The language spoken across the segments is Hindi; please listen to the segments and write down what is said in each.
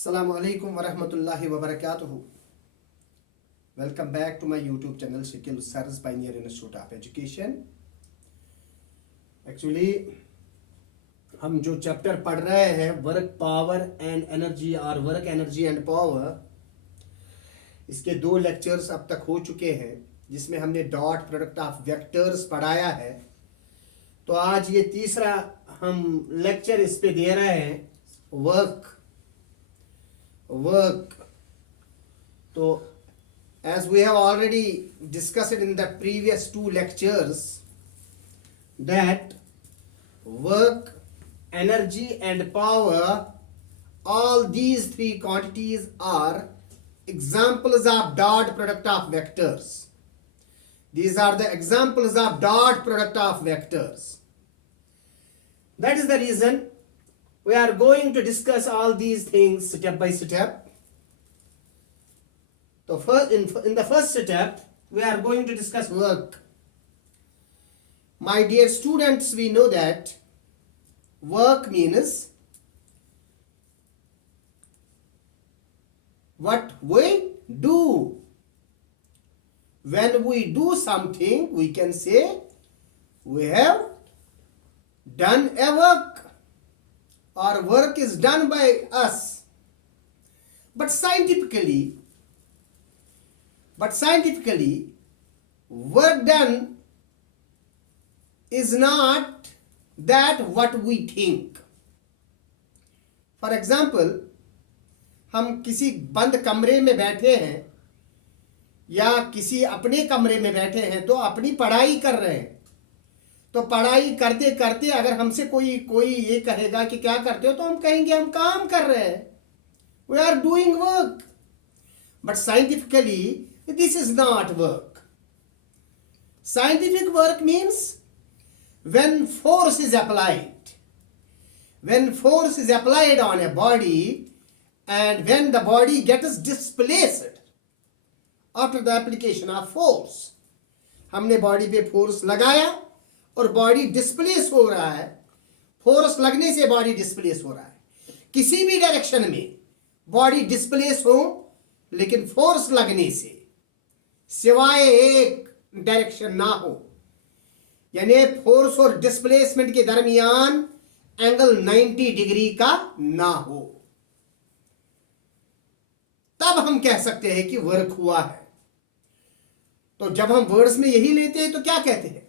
Assalamu alaikum wa rahmatullahi wa barakatuhu. Welcome back to my YouTube channel Shakil Ustaz Pioneer Institute of Education. Actually हम जो चैप्टर पढ़ रहे हैं वर्क पावर एंड एनर्जी और वर्क एनर्जी एंड पावर, इसके 2 लेक्चर्स अब तक हो चुके हैं जिसमें हमने डॉट प्रोडक्ट ऑफ वेक्टर्स पढ़ाया है। तो आज ये तीसरा हम लेक्चर इस पे दे रहे हैं वर्क। तो as we have already discussed in the previous 2 lectures that work, energy and power, all these 3 quantities are examples of dot product of vectors. These are the examples of dot product of vectors. That is the reason we are going to discuss all these things step by step. So first, in the first step, we are going to discuss work. My dear students, we know that work means what we do. When we do something, we can say we have done a work, or work is done by us. But scientifically, work done is not that what we think. For example, हम किसी बंद कमरे में बैठे हैं या किसी अपने कमरे में बैठे हैं तो अपनी पढ़ाई कर रहे हैं। तो पढ़ाई करते करते अगर हमसे कोई ये कहेगा कि क्या करते हो, तो हम कहेंगे हम काम कर रहे हैं, we are doing work. But scientifically this is not work. Scientific work means when force is applied on a body, and when the body gets displaced after the application of force. हमने बॉडी पे फोर्स लगाया और बॉडी डिस्प्लेस हो रहा है। फोर्स लगने से बॉडी डिस्प्लेस हो रहा है। किसी भी डायरेक्शन में बॉडी डिस्प्लेस हो, लेकिन फोर्स लगने से सिवाय एक डायरेक्शन ना हो, यानी फोर्स और डिस्प्लेसमेंट के दरमियान एंगल 90 डिग्री का ना हो, तब हम कह सकते हैं कि वर्क हुआ है। तो जब हम वर्ड्स में यही लेते हैं तो क्या कहते हैं?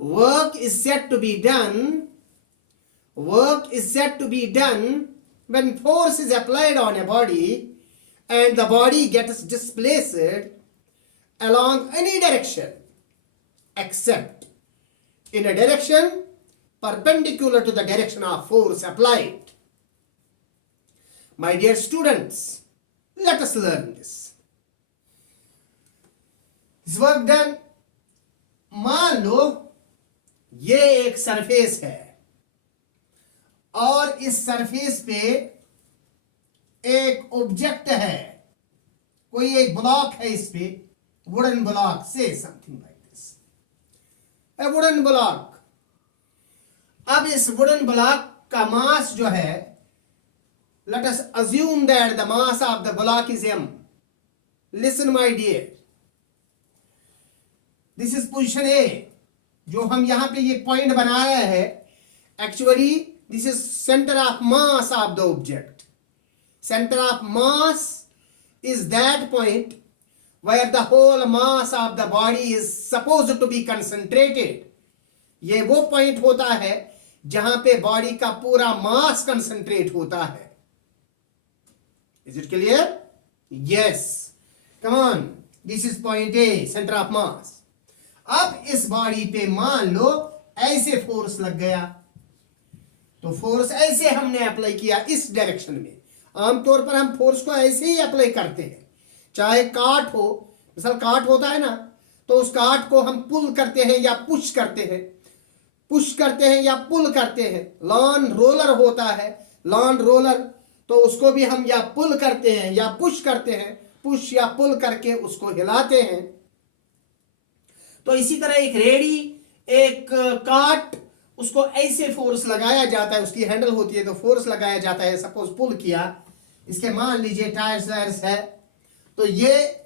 Work is said to be done when force is applied on a body and the body gets displaced along any direction except in a direction perpendicular to the direction of force applied. My dear students, let us learn this. This work done, मान लो ये एक सरफेस है और इस सरफेस पे एक ऑब्जेक्ट है, कोई एक ब्लॉक है, इस पे वुडन ब्लॉक से something like this, a wooden block. अब इस वुडन ब्लॉक का मास जो है, let us assume that the mass of the block is m. Listen my dear, this is position A. जो हम यहां पे ये पॉइंट बना रहे हैं, actually this is centre of mass of the object. Center of mass is that point where the whole mass of the body is supposed to be concentrated. ये वो पॉइंट होता है जहां पे बॉडी का पूरा मास कंसंट्रेट होता है। Is it clear? Yes. Come on. This is point A, center of mass. अब इस बॉडी पे मान लो ऐसे फोर्स लग गया, तो फोर्स ऐसे हमने अप्लाई किया इस डायरेक्शन में। आमतौर पर हम फोर्स को ऐसे ही अप्लाई करते हैं, चाहे काट हो, मिसाल काट होता है ना, तो उस काट को हम पुल करते हैं या पुश करते हैं या पुल करते हैं। लॉन रोलर होता है, लॉन रोलर, तो उसको भी हम या पुल करते हैं या पुश करते हैं, पुश या पुल करके उसको हिलाते हैं। तो इसी तरह एक रेडी, एक काट, उसको ऐसे फोर्स लगाया जाता है, उसकी हैंडल होती है तो फोर्स लगाया जाता है। सपोज पुल किया इसके मान लीजिए टायर्स वायर्स है, तो ये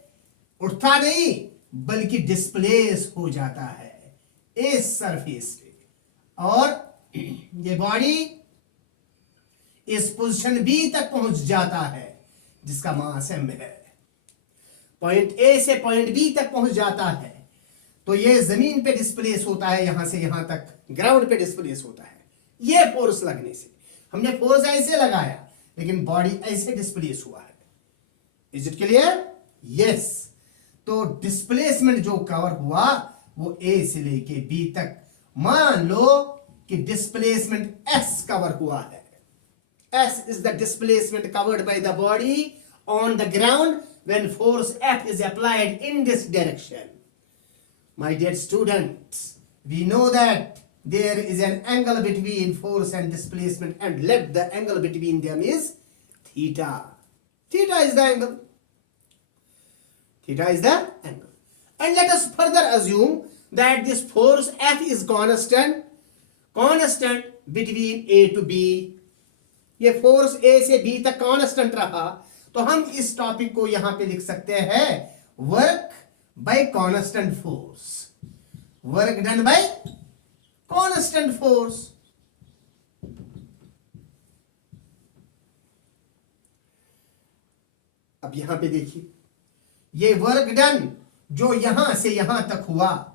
उठता नहीं बल्कि डिस्प्लेस हो जाता है इस सरफेस पे, और ये बॉडी इस पोजीशन बी तक पहुंच जाता है जिसका मास m है। पॉइंट ए से पॉइंट बी तक पहुंच जाता है, तो ये जमीन पे डिस्प्लेस होता है, यहां से यहां तक ग्राउंड पे डिस्प्लेस होता है ये फोर्स लगने से। हमने फोर्स ऐसे लगाया लेकिन बॉडी ऐसे डिस्प्लेस हुआ है। Is it clear? यस। तो डिस्प्लेसमेंट जो कवर हुआ वो ए से लेके बी तक, मान लो कि डिस्प्लेसमेंट एस कवर हुआ है। S is the displacement covered by the body on the ground when force F is applied in this direction. My dear students, we know that there is an angle between force and displacement, and let the angle between them is theta. Theta is the angle. Theta is the angle. And let us further assume that this force F is constant between A to B. ये फोर्स ए से बी तक कांस्टेंट रहा, तो हम इस टॉपिक को यहां पे लिख सकते हैं work by constant force, work done by constant force. अब यहां पे देखिए, ये वर्क डन जो यहां से यहां तक हुआ,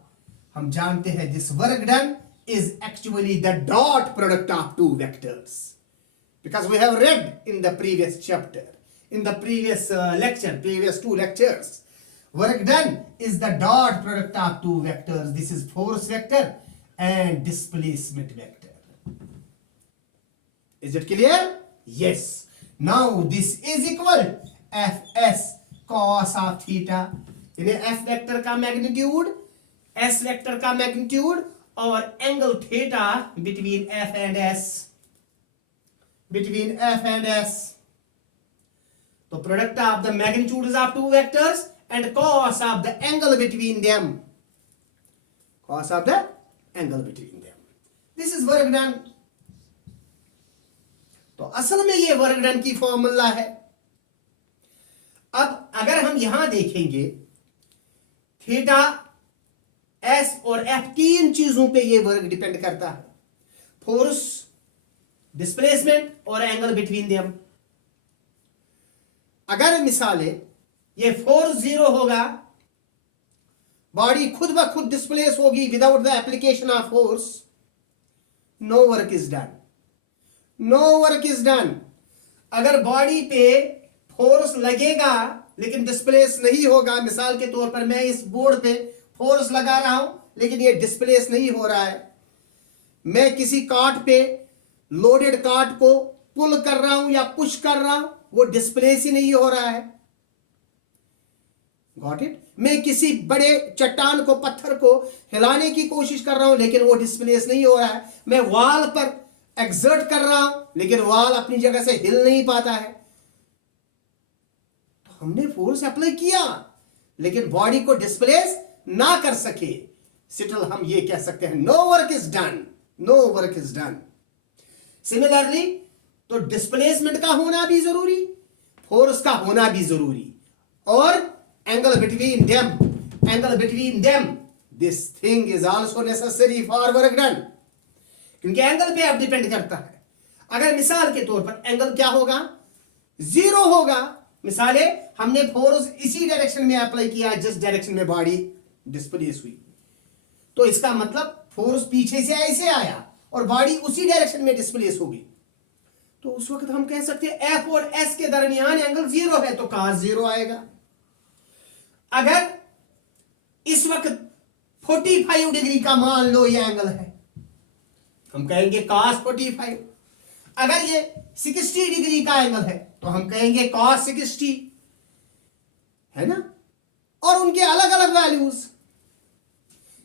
हम जानते हैं this work done is actually the dot product of two vectors. Because we have read in the previous chapter, in the previous previous two lectures, work done is the dot product of two vectors. This is force vector and displacement vector. Is it clear? Yes. Now this is equal Fs cos of theta. इन्हें F vector का magnitude, S vector का magnitude और angle theta between F and S. Between F and S. So product of the magnitudes of two vectors and cos of the angle between them. Cos of the angle between them. This is work done. तो असल में ये वर्क डन की फॉर्मूला है। अब अगर हम यहां देखेंगे, थीटा, एस और एफ, तीन चीजों पे ये वर्क डिपेंड करता है, फोर्स, डिस्प्लेसमेंट और एंगल बिटवीन देम। अगर मिसाले ये फोर्स 0 होगा, बॉडी खुद ब खुद डिस्प्लेस होगी without the application of force, no work is done, no work is done. अगर बॉडी पे फोर्स लगेगा लेकिन डिस्प्लेस नहीं होगा, मिसाल के तौर पर मैं इस बोर्ड पे फोर्स लगा रहा हूं लेकिन ये डिस्प्लेस नहीं हो रहा है, मैं किसी कार्ट पे लोडेड कार्ट को पुल कर रहा हूं या पुश कर रहा हूं, वो डिस्प्लेस ही नहीं हो रहा है। Got it? मैं किसी बड़े चट्टान को, पत्थर को हिलाने की कोशिश कर रहा हूं लेकिन वो डिस्प्लेस नहीं हो रहा है। मैं वॉल पर एक्सर्ट कर रहा हूं लेकिन वॉल अपनी जगह से हिल नहीं पाता है। तो हमने फोर्स अप्लाई किया लेकिन बॉडी को डिस्प्लेस ना कर सके, सिटिल हम ये कह सकते हैं no work is done, no work is done. Similarly, तो डिस्प्लेसमेंट का होना भी जरूरी, फोर्स का होना भी जरूरी, और angle between them, this thing is also necessary for work done, क्योंकि एंगल पे अब डिपेंड करता है। अगर मिसाल के तौर पर एंगल क्या होगा, 0 होगा, मिसाले हमने फोर्स इसी डायरेक्शन में अप्लाई किया जिस डायरेक्शन में बॉडी डिस्प्लेस हुई, तो इसका मतलब फोर्स पीछे से ऐसे आया और बॉडी उसी डायरेक्शन में डिस्प्लेस होगी, तो उस वक्त हम कह सकते हैं एफ और एस के दरमियान एंगल 0 है तो cos 0 आएगा। अगर इस वक्त 45 डिग्री का मान लो ये एंगल है, हम कहेंगे cos 45। अगर ये 60 डिग्री का एंगल है तो हम कहेंगे cos 60, है ना। और उनके अलग अलग वैल्यूज,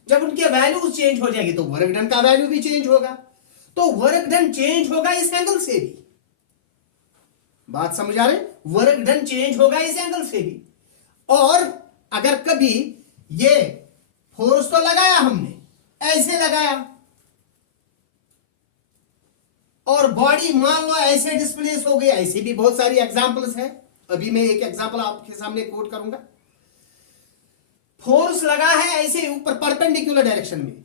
जब उनके वैल्यूज चेंज हो जाएगी तो वर्क डन का वैल्यू भी चेंज होगा, तो वर्क डन चेंज होगा इस एंगल से भी। बात समझ आ रही? वर्क डन चेंज होगा इस एंगल से भी। और अगर कभी ये फोर्स तो लगाया हमने, ऐसे लगाया, और बॉडी मान लो ऐसे डिस्प्लेस हो गई, ऐसे भी बहुत सारी एग्जांपल्स हैं। अभी मैं एक एग्जांपल आपके सामने कोट करूंगा। फोर्स लगा है ऐसे ऊपर परपेंडिकुलर डायरेक्शन में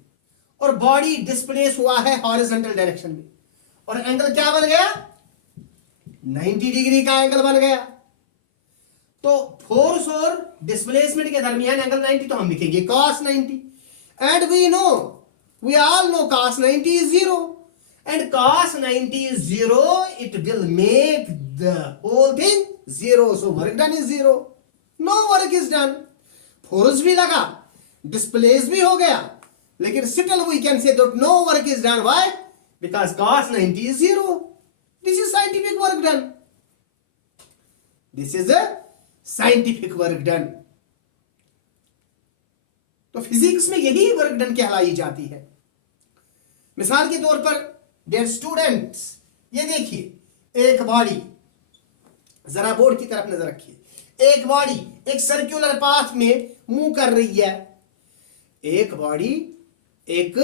और बॉडी डिस्प्लेस हुआ है हॉरिजॉन्टल डायरेक्शन में, और एंगल क्या बन गया? 90 डिग्री का एंगल बन गया। तो फोर्स और डिस्प्लेसमेंट के दरमियान एंगल 90, तो हम लिखेंगे cos 90। And we all know cos 90 is 0, and cos 90 is 0, it will make the whole thing 0, so work done is 0, no work is done। Force भी लगा, डिस्प्लेस भी हो गया, लेकिन still we can say that no work is done। Why? Because cos 90 is 0। This is scientific work done। This is a scientific work done। तो फिजिक्स में यही वर्क डन कहलाई जाती है। मिसाल के तौर पर डियर स्टूडेंट्स, ये देखिए एक बॉडी, जरा बोर्ड की तरफ नजर रखिए, एक बॉडी एक सर्कुलर पाथ में मूव कर रही है, एक बॉडी एक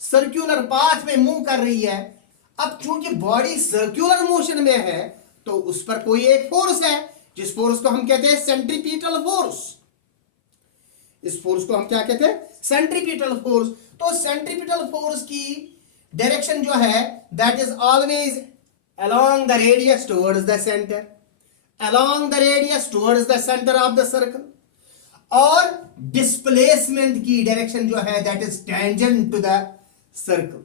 सर्कुलर पाथ में मूव कर रही है। अब चूंकि बॉडी सर्कुलर मोशन में है तो उस पर कोई एक फोर्स है, जिस फोर्स को हम कहते हैं सेंट्रीपिटल फोर्स। इस फोर्स को हम क्या कहते हैं? Centripetal force. तो सेंट्रीपिटल फोर्स की डायरेक्शन जो है that is always along the radius towards the center, along the radius towards the center of the circle। और डिस्प्लेसमेंट की डायरेक्शन जो है that is tangent to the circle.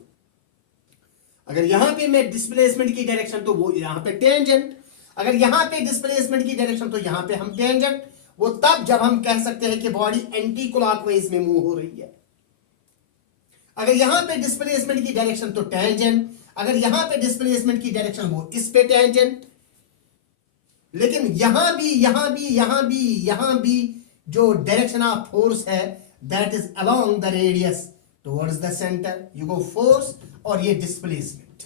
अगर यहां पे मैं डिस्प्लेसमेंट की डायरेक्शन तो वो यहां पे टेंजेंट, अगर यहां पे डिस्प्लेसमेंट की डायरेक्शन तो यहां पे हम टेंजेंट। वो तब जब हम कह सकते हैं कि बॉडी एंटी क्लॉकवाइज में मूव हो रही है। अगर यहां पे डिस्प्लेसमेंट की डायरेक्शन तो टेंजेंट, अगर यहां पे डिस्प्लेसमेंट की डायरेक्शन हो इस पे टेंजेंट। लेकिन यहां भी जो डायरेक्शन ऑफ फोर्स है that is along the radius towards the centre. You go force और ये डिस्प्लेसमेंट।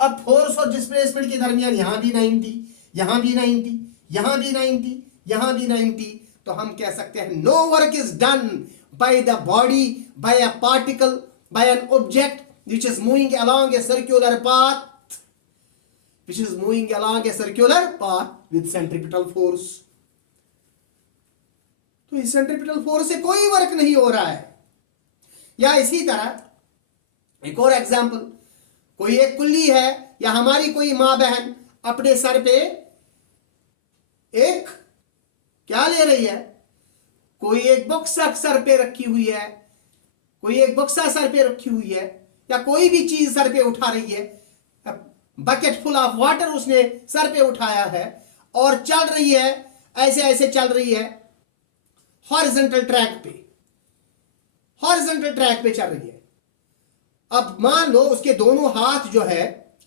अब फोर्स और डिस्प्लेसमेंट के दरमियान यहां भी 90, यहां भी 90, यहां भी 90, यहां भी 90। तो हम कह सकते हैं no work is done by the body, by a particle, by an object which is moving along a circular path, which is moving along a circular path with centripetal force। तो इस सेंट्रीपिटल फोर्स से कोई वर्क नहीं हो रहा है। या इसी तरह एक और एग्जांपल, कोई एक कुल्ली है या हमारी कोई मां बहन अपने सर पे एक क्या ले रही है, कोई एक बक्सा सर पे रखी हुई है, कोई एक बक्सा सर पे रखी हुई है, या कोई भी चीज सर पे उठा रही है, बकेट फुल ऑफ वाटर उसने सर पे उठाया है और चल रही है, ऐसे ऐसे चल रही है हॉरिजॉन्टल ट्रैक पे, हॉरिजॉन्टल ट्रैक पे चल रही है। अब मान लो उसके दोनों हाथ जो है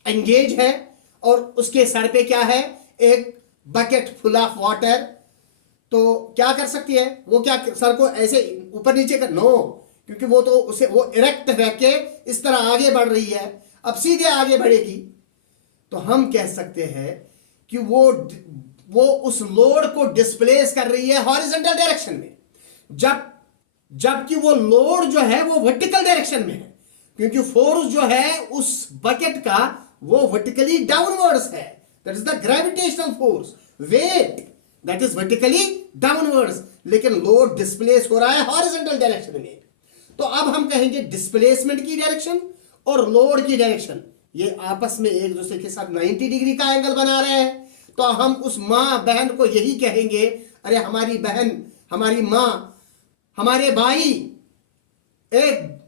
एंगेज है और उसके सर पे क्या है, एक बकेट फुल ऑफ वाटर। तो क्या कर सकती है वो, क्या सर को ऐसे ऊपर नीचे कर, नो, क्योंकि वो तो उसे वो इरेक्ट रह के इस तरह आगे बढ़ रही है, अब सीधे आगे बढ़ेगी। तो हम कह सकते हैं कि वो उस लोड को डिस्प्लेस कर रही है हॉरिजॉन्टल डायरेक्शन में, जबकि वो लोड जो है वो वर्टिकल डायरेक्शन में है, क्योंकि फोर्स जो है उस बकेट का वो वर्टिकली डाउनवर्ड्स है। That is the gravitational force, weight that is vertically downwards, लेकिन लोड डिस्प्लेस हो रहा है हॉरिजॉन्टल डायरेक्शन में। तो अब हम कहेंगे डिस्प्लेसमेंट की डायरेक्शन और लोड की डायरेक्शन ये आपस में एक दूसरे के साथ 90 डिग्री का एंगल बना रहे हैं। तो हम उस मां बहन को यही कहेंगे, अरे हमारी बहन, हमारी मां, हमारे भाई, एक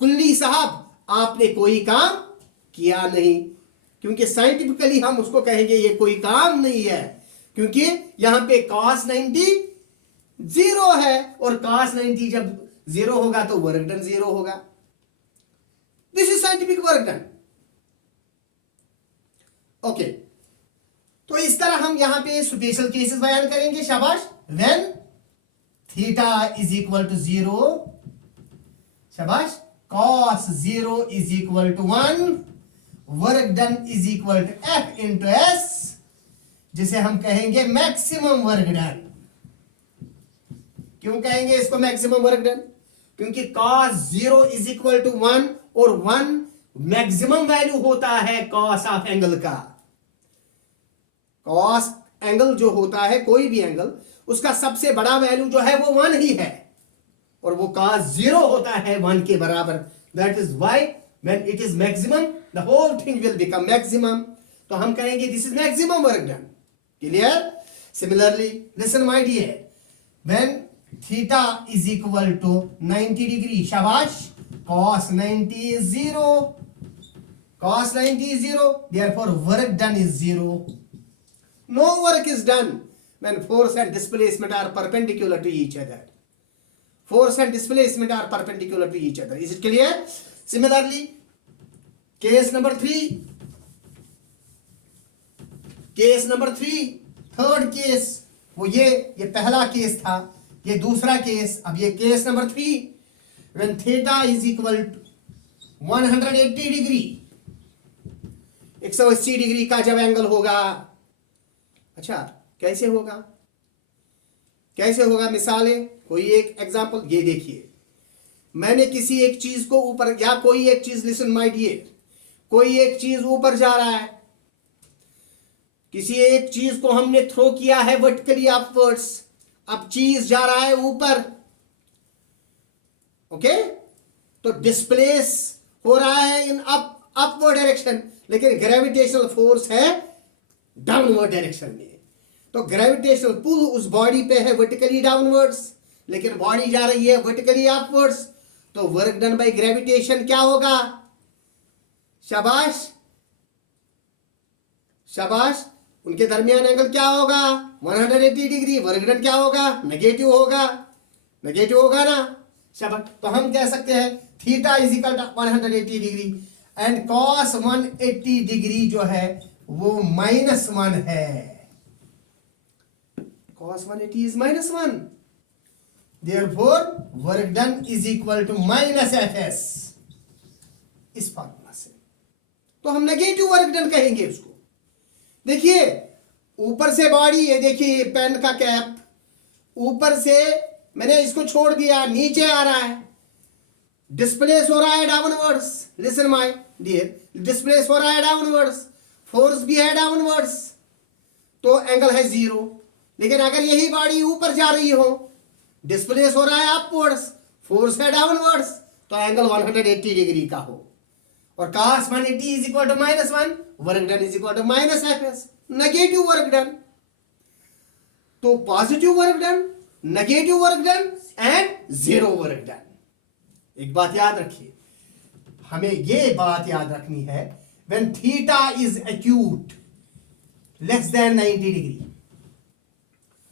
कुल्ली साहब आपने कोई काम किया नहीं, क्योंकि साइंटिफिकली हम उसको कहेंगे ये कोई काम नहीं है, क्योंकि यहां पे cos 90 जीरो है और cos 90 जब जीरो होगा तो वर्क डन जीरो होगा। This is scientific work done. Okay, तो इस तरह हम यहां पे स्पेशल केसेस बयान करेंगे। शाबाश। When theta is equal to 0, शाबाश, cos 0 is equal to 1, work done is equal to F into S, जिसे हम कहेंगे मैक्सिमम वर्क डन। क्यों कहेंगे इसको मैक्सिमम वर्क डन? क्योंकि cos 0 इज इक्वल टू 1 और 1 मैक्सिमम वैल्यू होता है कॉस ऑफ एंगल का। कॉस एंगल जो होता है, कोई भी एंगल, उसका सबसे बड़ा वैल्यू जो है वो 1 ही है, और वो कॉस 0 होता है 1 के बराबर। That is why when it is maximum the whole thing will become maximum. तो हम कहेंगे this is maximum work done. Clear? Similarly listen my dear, when theta is equal to 90 degree, शाबाश, cos 90 is 0, cos 90 is 0, therefore work done is 0. No work is done when force and displacement are perpendicular to each other. Force and displacement are perpendicular to each other. Is it clear? Similarly, case number 3, third case, वो ये पहला केस था, ये दूसरा केस, अब ये case number 3, when theta is equal to 180 degree, 180 degree का जब एंगल होगा, अच्छा कैसे होगा, मिसालें, कोई एक एग्जांपल, ये देखिए, मैंने किसी एक चीज को ऊपर, या कोई एक चीज, लिसन माय डियर, कोई एक चीज ऊपर जा रहा है, किसी एक चीज को हमने थ्रो किया है वर्टिकली अपवर्ड्स, अब चीज जा रहा है ऊपर, ओके, तो डिस्प्लेस हो रहा है इन अपवर्ड डायरेक्शन, लेकिन ग्रेविटेशनल फोर्स है डाउनवर्ड डायरेक्शन में। तो ग्रेविटेशनल पुल उस बॉडी पे है वर्टिकली डाउनवर्ड्स, लेकिन बॉडी जा रही है वर्टिकली अपवर्ड्स, तो वर्क डन बाय ग्रेविटेशन क्या होगा? शाबाश, उनके दरमियान एंगल क्या होगा? 180 डिग्री। वर्क डन क्या होगा? नेगेटिव होगा ना। शाबाश, तो हम कह सकते हैं theta is equal to 180 degree and cos 180 degree जो है वो -1 है। cos 180 is -1, therefore work done is equal to -fs, इस फॉर्मूला से। तो हम नेगेटिव वर्क डन कहेंगे उसको। देखिए ऊपर से बॉडी, ये देखिए पेन का कैप, ऊपर से मैंने इसको छोड़ दिया, नीचे आ रहा है, डिस्प्लेस हो रहा है downwards. Listen my dear, displace हो रहा है डाउनवर्ड्स, फोर्स भी है डाउनवर्ड्स, तो एंगल है 0। लेकिन अगर यही बॉडी ऊपर जा रही हो, डिस्प्लेस हो रहा है अपवर्ड्स, फोर्स है डाउनवर्ड्स, तो एंगल 180 डिग्री का हो, और cos 180 is equal to -1, work done is equal to -fs, negative work done. तो positive work done, negative work done and 0 work done. एक बात याद रखिए, हमें ये बात याद रखनी है, when theta is acute less than 90 degree,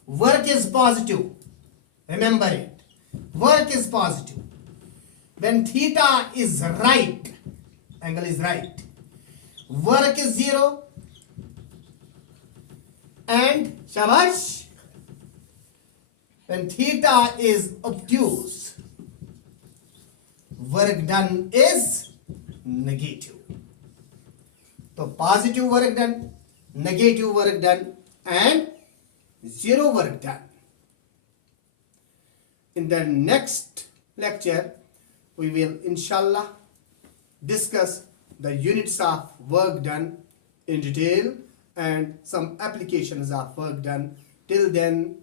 work is positive, remember it, work is positive. When theta is right, angle is right, work is 0, and shabash, when theta is obtuse, work done is negative. तो positive work done, negative work done and 0 work done. In the next lecture, we will inshallah discuss the units of work done in detail and some applications of work done. Till then,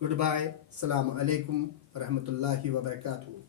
goodbye. Assalamu alaikum wa rahmatullahi wa barakatuh.